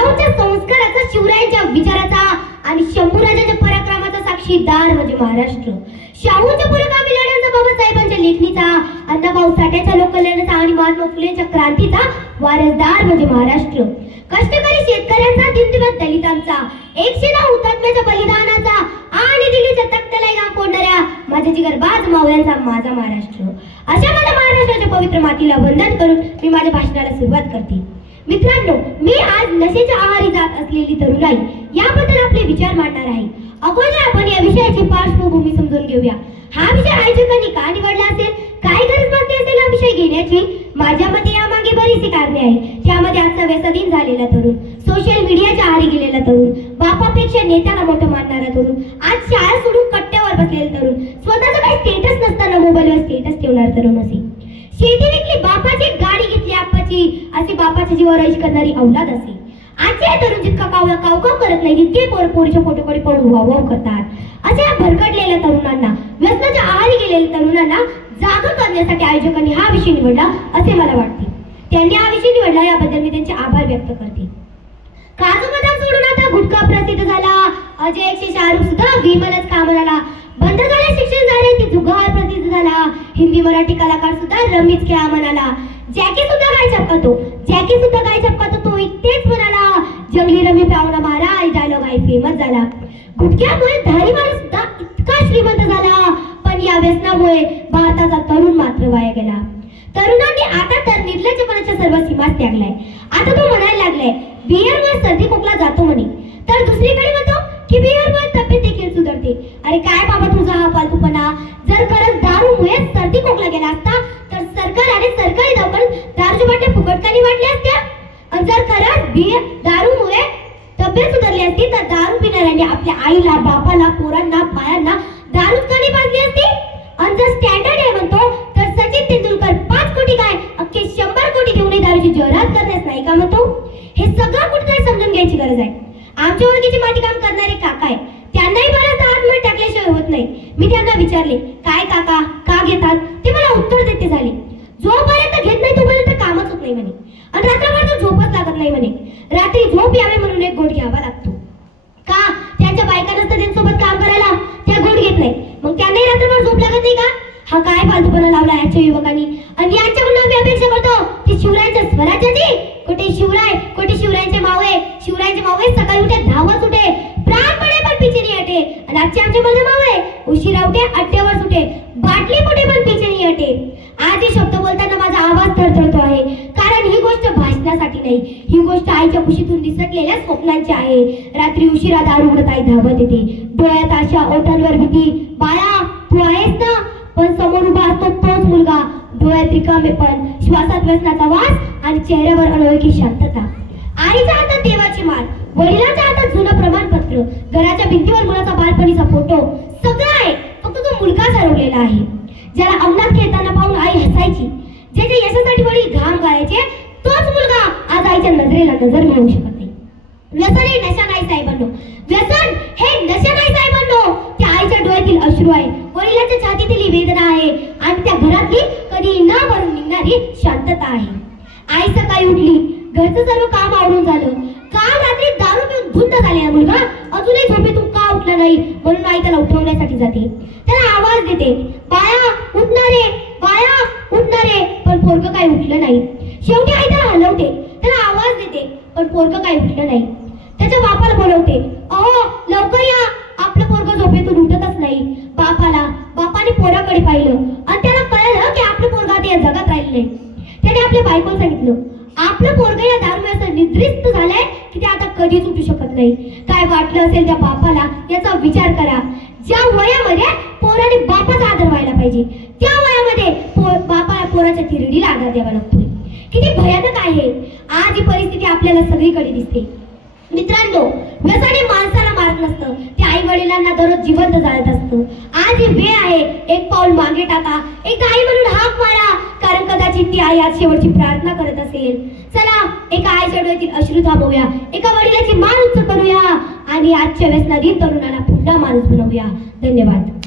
विरावच्या संस्काराचा शिवरायांच्या विचाराचा आणि शंभूराजाच्या पराक्रमाचा साक्षीदार म्हणजे महाराष्ट्र. शाहूच्या पुरोगामी लढ्यांचा बाबासाहेबांच्या लेखणीचा अण्णाभाऊ साठ्याच्या लोककल्याणाचा आणि महात्मा फुलेच्या क्रांतीचा वारसदार म्हणजे महाराष्ट्र. कष्टकरी शेतकऱ्यांचा दिमदिमत दलितांचा एकशे नऊ हुतात्म्याच्या बलिदानाचा आणि दिल्लीच्या तख्तलाई गाव फोडणाऱ्या माझ्या जिगरबाज मावळ्यांचा माझा महाराष्ट्र. अशा माझ्या महाराष्ट्राच्या पवित्र मातीला वंदन करून मी माझ्या भाषणाला सुरुवात करते. मित्रांनो मी आज नशेच्या आहारी जात असलेली तरुणाई याबद्दल आपले विचार मांडणार आहे. अगोदर आपण या विषयाची पार्श्वभूमी समजून घेऊया. हा विषय आयोजकांनी का निवडला असेल? काय गरज भासली असेल हा विषय घेण्याची? माझ्या मते यामागे बरीचशी कारणे आहेत. त्यामध्ये आजचा व्यसनीन झालेला तरुण सोशल मीडियाच्या आहारी गेलेला तरुण बापापेक्षा नेत्याला मोठं मानणारा तरुण आज शाळा सोडून कट्ट्यावर बसलेला तरुण स्वतःचा काही स्टेटस नसताना मोबाईलवर स्टेटस ठेवणार तरुण असे. शेतीने जीवावर ऐश करणारी औलाद असे आजचे हे तरुण जितका काव कावकाव करत नाही तितके पोर पोरीच्या फोटोकडे पाहून वाव करतात. अशा या भरकटलेल्या तरुणांना व्यसनाच्या आहारी गेलेल्या तरुणांना जागा करण्यासाठी आयोजकांनी हा विषय निवडला असे मला वाटते. त्यांनी हा विषय निवडला याबद्दल मी त्यांचे आभार व्यक्त करते. काजू बदाम सोडून आता गुटखा प्रसिद्ध झाला. अजय एकशे शाहरुख सुद्धा विमलच काम झाला बंद झाले शिक्षण झाले की जुगार प्रसिद्ध झाला. हिंदी मराठी कलाकार सुद्धा रमीच खेळा म्हणाला. जॅकी सुद्धा गाय चपकातो जॅकी सुद्धा गाय चपकातो तो? इतकेच म्हणाला जंगली रमी पाहुणा महाराज डायलॉग आहे फेमस झाला. गुटक्यामुळे धारी माणूस सुद्धा इतका श्रीमंत झाला पण या व्यसनामुळे भारताचा तरुण मात्र वाया गेला. तरुणांनी आता तर निर्लज्जपणाच्या सर्व सीमा त्यागलाय. आता तो म्हणायला लागलाय बियरमुळे सर्दी खोकला जातो म्हणे. तर दुसरीकडे म्हणतो की बियरमुळे तब्येत देखील सुधारते. अरे काय बाबा तुझा हा फालतूपणा? जर खरंच दारूमुळे सर्दी खोकला गेला असता बाटल्या वाटल्या असत्या आणि जर खरंच बियर दारूमुळे तब्येत सुधारली असती तर दारू पिणाऱ्यांनी आपल्या आईला बापाला पोरांना बायांना दारूच का नाही पाजली असती? आणि जर स्टँडर्ड आहे म्हणतो तर सचिन तेंडुलकर पाच कोटी काय अख्खे शंभर कोटी देऊनही दारूची जाहिरात करण्यास नाही का म्हणतो? हे सगळं कुठेतरी समजून घ्यायची गरज आहे. आमच्या ओळखीचे माती काम करणारे काका आहे त्यांनाही बऱ्याचदा आतमध्ये टाकल्याशिवाय होत नाही. मी त्यांना विचारले काय काका? का घेतात? ते मला उत्तर देते झाले. जोपर्यंत घेत नाही तोपर्यंत कामच होत नाही म्हणे. आणि रात्रभर तर झोपच लागत नाही म्हणे. रात्री झोप यावे म्हणून एक गोट घ्यावा लागतो. का? त्यांच्या बायका नसतं त्यांच्यासोबत काम करायला त्या गोट घेत नाही. मग त्यांनाही रात्रभर झोप लागत नाही का? हा काय फालतूपणा लावला याच्या युवकांनी? आणि यांच्याकडून आम्ही अपेक्षा करतो की शिवरायांच्या स्वराज्याची? कुठे शिवराय? कुठे शिवरायांचे मावळे? शिवरायांचे मावळे सकाळी उठे धावत उठे. प्राण पडे पण पिचे नाही हटे. आणि आजचे आमचे माझे मावळे उशिरा उठे अट्ट्यावर सुटे बाटली पुढे पण पिछे नाही हटे. आज हे शब्द बोलताना माझा आवाज थरथरतो आहे. स्वप्नासाठी नाही. ही गोष्ट आईच्या कुशीतून निसटलेल्या स्वप्नांची आहे. रात्री उशिरा दारू आई धावत येते. डोळ्यात आशा ओठांवर भीती बाळा तू आहेस ना? पण समोर उभा असतो तोच मुलगा. डोळ्यात रिकामे पण श्वासात व्यसनाचा वास आणि चेहऱ्यावर अनोळखी शांतता. आईच्या हातात देवाची माळ वडिलांच्या हातात जुनं प्रमाणपत्र घराच्या भिंतीवर मुलाचा बालपणीचा फोटो सगळं आहे. फक्त तो मुलगाच हरवलेला आहे. ज्याला अंगणात खेळताना पाहून आई हसायची. जे जे यशासाठी वडील घाम गाळायचे तोच मुलगा आज आईच्या नजरेला नजर मिळवू शकत नाही. व्यसन हे नशा नाही साहेबांनो. व्यसन हे नशा नाही साहेबांनो. त्या आईच्या डोळ्यातील अश्रू आहे. वडिलाच्या छातीतील वेदना आहे. आणि त्या घरातली कधी न भरून निघणारी शांतता आहे. आई सकाळी उठली. घरचं सर्व काम आवडून झालं. काल रात्री दारू पिऊन धुंद झालेला मुलगा. अजूनही झोपेतून का उठला नाही? म्हणून आई त्याला उठवण्यासाठी जाते. त्याला आवाज देते. बाया उठणारे बाया उठणारे पोरग काय उठलं नाही. त्याच्या बापाला बोलवते अहो लवकर या. आपलं पोरग झोपेतून उठतच नाही. बापाला बापाने पोराकडे पाहिलं आणि त्याला कळलं की आपलं पोरग आता या जगात राहिले त्याने आपल्या बायकोला सांगितलं आपलं पोरग या दारू असं निद्रिस्त झालंय की ते आता कधीच उठू शकत नाही. काय वाटलं असेल त्या बापाला याचा विचार करा. ज्या वयामध्ये पोराने बापाचा आदर व्हायला पाहिजे त्या वयामध्ये पोर बापाला पोराच्या थिरडीला आधार द्यावा लागतोय. किती भयानक आहे. आपल्याला सगळीकडे दिसते. मित्रांनो व्यसन माणसाला मारत नसतं. ते आई वडिलांना दररोज जिवंत जाळत असतं. आज ही वेळ आहे. एक पाऊल मागे टाका. एक आई म्हणून हाक मारा. कारण कदाचित ती आई आज शेवटची प्रार्थना करत असेल. चला एका आईच्या डोळ्यातील अश्रू थांबवूया. एका वडिलाची मान उंच करूया. आणि आजच्या व्यसनाधीन तरुणाला पुन्हा माणूस बनवूया. धन्यवाद.